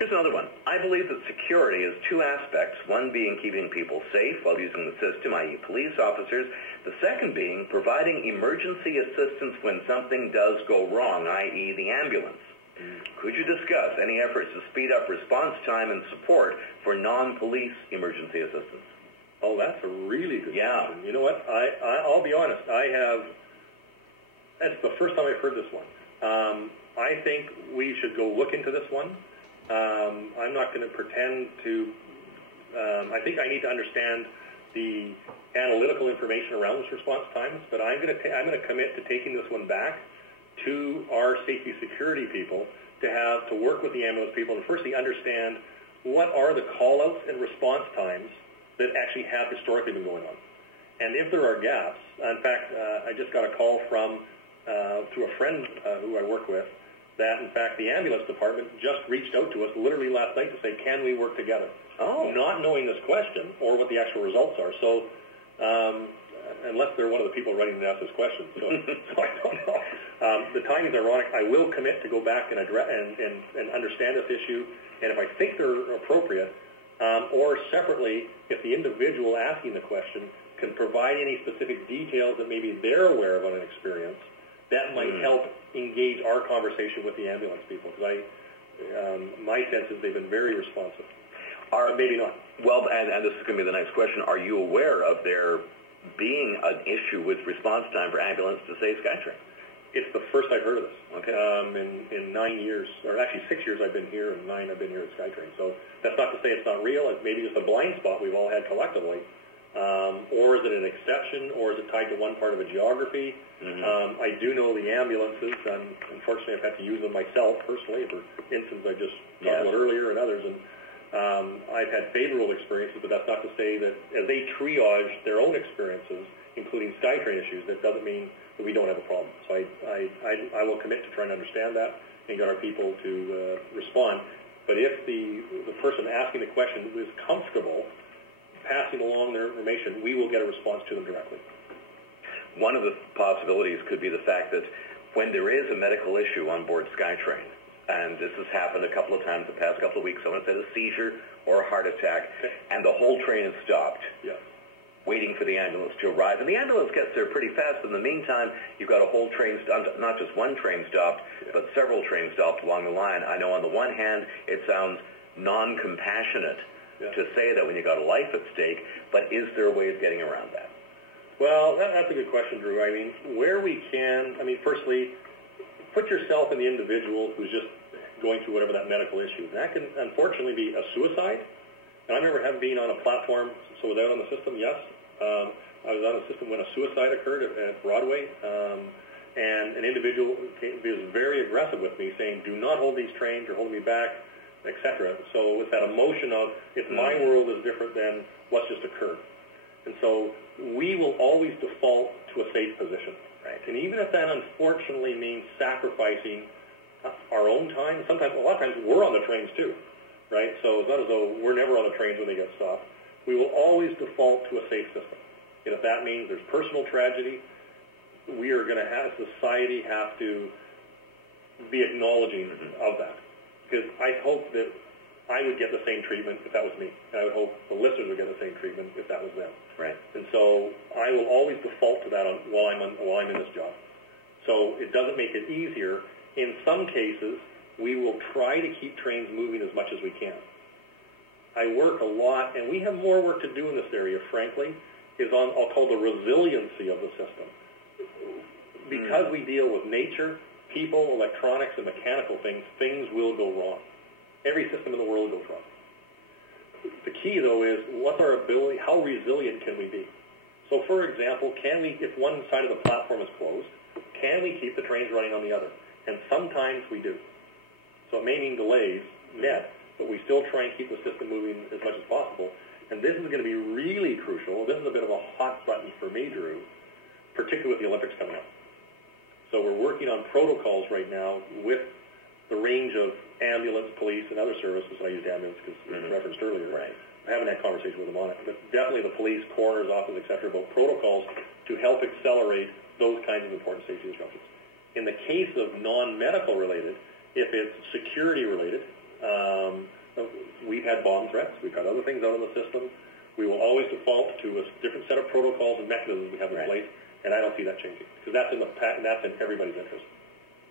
Here's another one. I believe that security is two aspects, one being keeping people safe while using the system, i.e. police officers, the second being providing emergency assistance when something does go wrong, i.e. the ambulance. Could you discuss any efforts to speed up response time and support for non-police emergency assistance? Oh, that's a really good question. You know what? I'll be honest. That's the first time I've heard this one. I think we should go look into this one. I'm not going to pretend to. I think I need to understand the analytical information around this response times, but I'm going to commit to taking this one back to our safety security people to work with the ambulance people and firstly understand what are the call-outs and response times that actually have historically been going on. And if there are gaps, in fact, I just got a call from through a friend who I work with that, in fact, the ambulance department just reached out to us literally last night to say, can we work together? Oh. Not knowing this question or what the actual results are. So unless they're one of the people writing to ask this question. So I don't know. The timing's ironic. I will commit to go back and address and understand this issue. And if I think they're appropriate, or separately, if the individual asking the question can provide any specific details that maybe they're aware of on an experience, that might help engage our conversation with the ambulance people. Because my sense is they've been very responsive. Maybe not. Well, and this is going to be the next question. Are you aware of there being an issue with response time for ambulance to say SkyTrain? It's the first I've heard of this. Okay. In 9 years, or actually 6 years I've been here, and 9 I've been here at SkyTrain. So that's not to say it's not real. It's maybe just a blind spot we've all had collectively. Or is it an exception, or is it tied to one part of a geography? I do know the ambulances, and unfortunately I've had to use them myself personally for instances I just talked about earlier and others. And I've had favorable experiences, but that's not to say that as they triage their own experiences, including SkyTrain issues, that doesn't mean that we don't have a problem. So I will commit to trying to understand that and get our people to respond. But if the person asking the question is comfortable passing along their information, we will get a response to them directly. One of the possibilities could be the fact that when there is a medical issue on board SkyTrain, and this has happened a couple of times the past couple of weeks, someone said a seizure or a heart attack, and the whole train is stopped, waiting for the ambulance to arrive. And the ambulance gets there pretty fast. In the meantime, you've got a whole train stopped, not just one train stopped, but several trains stopped along the line. I know on the one hand, it sounds non-compassionate to say that when you've got a life at stake, but is there a way of getting around that? Well, that's a good question, Drew. I mean, where we can, firstly, put yourself in the individual who's just going through whatever that medical issue. That can unfortunately be a suicide. And I remember having been on a platform, so without on the system, yes. I was on a system when a suicide occurred at Broadway. And an individual was very aggressive with me, saying, do not hold these trains, you're holding me back, etc. So with that emotion of, if my world is different than what's just occurred. And so we will always default to a safe position. Right? And even if that unfortunately means sacrificing our own time, a lot of times we're on the trains too, right? So it's not as though we're never on the trains when they get stopped. We will always default to a safe system. And if that means there's personal tragedy, we are going to, as a society, have to be acknowledging of that. Because I hope that I would get the same treatment if that was me. And I would hope the listeners would get the same treatment if that was them. Right. And so I will always default to that while I'm in this job. So it doesn't make it easier. In some cases, we will try to keep trains moving as much as we can. I work a lot, and we have more work to do in this area, frankly, is on, I'll call the resiliency of the system. Because we deal with nature, people, electronics, and mechanical things, things will go wrong. Every system in the world goes wrong. The key, though, is what's our ability, how resilient can we be? So, for example, can we, if one side of the platform is closed, can we keep the trains running on the other? And sometimes we do. So it may mean delays, but we still try and keep the system moving as much as possible. And this is going to be really crucial. This is a bit of a hot button for me, Drew, particularly with the Olympics coming up. So we're working on protocols right now with the range of ambulance, police, and other services. I used ambulance because it was referenced earlier. Right. I haven't had conversation with them on it, but definitely the police, coroner's office, et cetera, about protocols to help accelerate those kinds of important safety disruptions. In the case of non-medical related, if it's security related, we've had bomb threats. We've got other things out in the system. We will always default to a different set of protocols and mechanisms we have in place, and I don't see that changing because that's in everybody's interest.